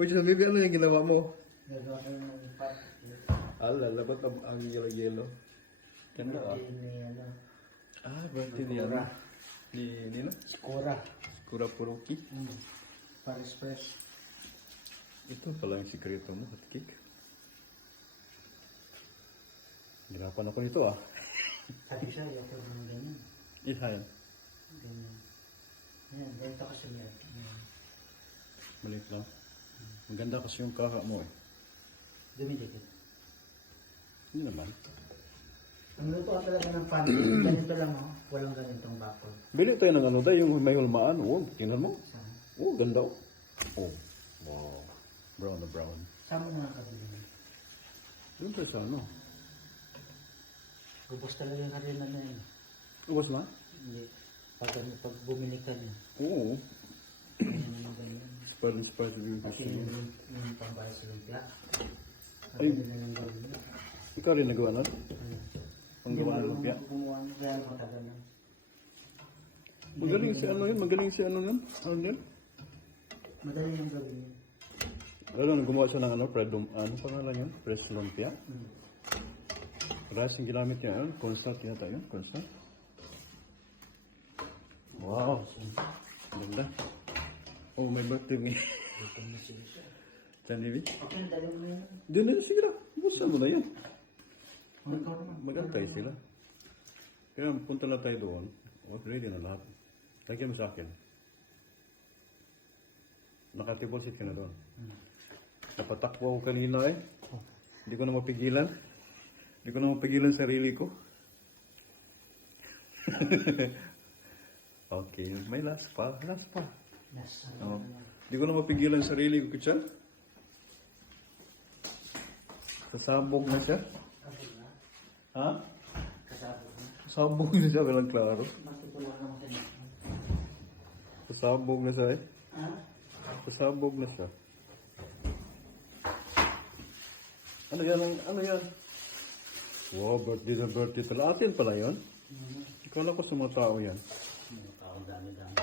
Uy, John Vivi, ano yung ginawa mo? Gagawa ko ng pot. Ala, ba't ang yelo-yelo? Ganda ah. Ano, Ah, birthday niya. Sakura. Nino? Sakura. Sakura Puruki. Paris Fresh. Ito pala yung sikreto mo, hot cake. Ginapan ako nito ah. Sabi siya, ayoko ng ganyan. Ihan. Ganyan. Ayan, ganito kasi yan. Maliit lang. Maganda kasi yung kaka mo eh. Dumidikit. Hindi naman. Ang luto ka talaga ng pancake, ganito lang oh. Walang ganitong bakod. Bili tayo ng ano tayo, yung may hulmaan. Oh, tingnan mo. Saan? Oh, ganda oh. Oh, wow. Brown na brown. Saan mo mga kabili? Yun tayo sa ano. Gubos talaga yung karina na yun. Ubus na? Hindi. Pag bumili ka niya. Oo. Ganyan ganyan. Sparse yung Kasi gusto mo. yung pambayas sa lumpia. Ay. Ay. Nila yung gawin niya. Ikaw rin nagawa na? Ang gawa ng lumpia? Gumawa ng kaya matagal na. Magaling si ano yun? Magaling si ano yun? Ano yun? Madali yung gawin niya. Lalo nang gumawa siya ng ano, ano pangalan yun? Fresh lumpia? Rice yung ginamit niya yun? Constant yata yun? Constant? Wow! Ganda. Oh, may birthday me. Ito na siya. Chanibi? Okay, dali mo na yun. Diyan na sige na. Busan mo na yan. Ikaw naman. Magantay sila. Kaya punta lang tayo doon. Oh, ready na lahat. Lagyan mo sa akin. Nakatiposit ka na doon. Napatakbo ako kanina eh. Hindi ko na mapigilan. Hindi ko na mapigilan sarili ko. Okay, may last pa. Last pa. Nasa. Oh. Hindi ko na mapigilan sarili ko siya. Sasabog na siya. Kapag na. Ha? Kasabot na. Sasabog na siya, walang klaro. Matutulog naman ka na. Sasabog na siya eh. Ha? Sasabog na siya. Ano yan? Ano yan? Wow, birthday na birthday tala. Atin pala yun? Ikala ko sa mga tao yan. Mga tao, dami-dami.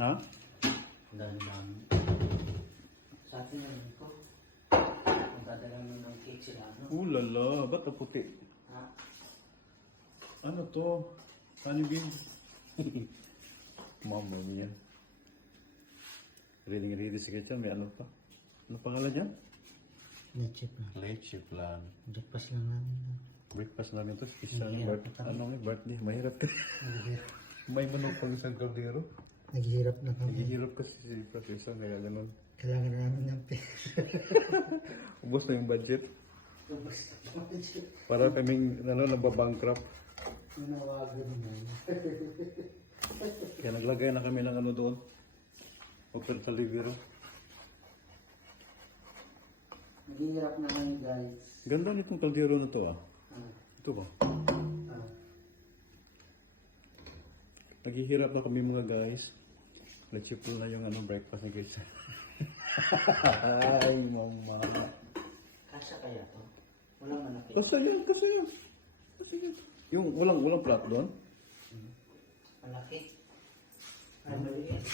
Ha? Dami-dami. Sa atin na rin ko. Kung dadala mo ng cake sila, ano? Lala, ba't ang puti? Ha? Ano to? Honey beans? Mama mia. Riling-rili si Ketchan, may ano pa? Ano pangalan niya? Leche pa. Leche plan. Breakfast lang namin. Breakfast namin to. Isang Mahirap birthday. pa. Ano nga, birthday? Mahirap ka. May manok pang isang kaldero. Naghihirap na kami. Naghihirap kasi si Professor, kaya ganun. Kailangan namin ng pera. Ubus na yung budget. Para kaming, nababankrupt. Manawagan naman. Kaya naglagay na kami ng ano doon. Open sa Livero. Naghihirap na kami guys. Ganda nitong kaldero na to ah. Ito ba? Naghihirap na kami mga guys. Nag-chipol na yung ano, breakfast ni guys. Ay, mama. Kasya kaya to? Walang malaki. Kasi yan, kasi yan. Kasi yan. Yung walang plat doon? Malaki. Ay, maliit.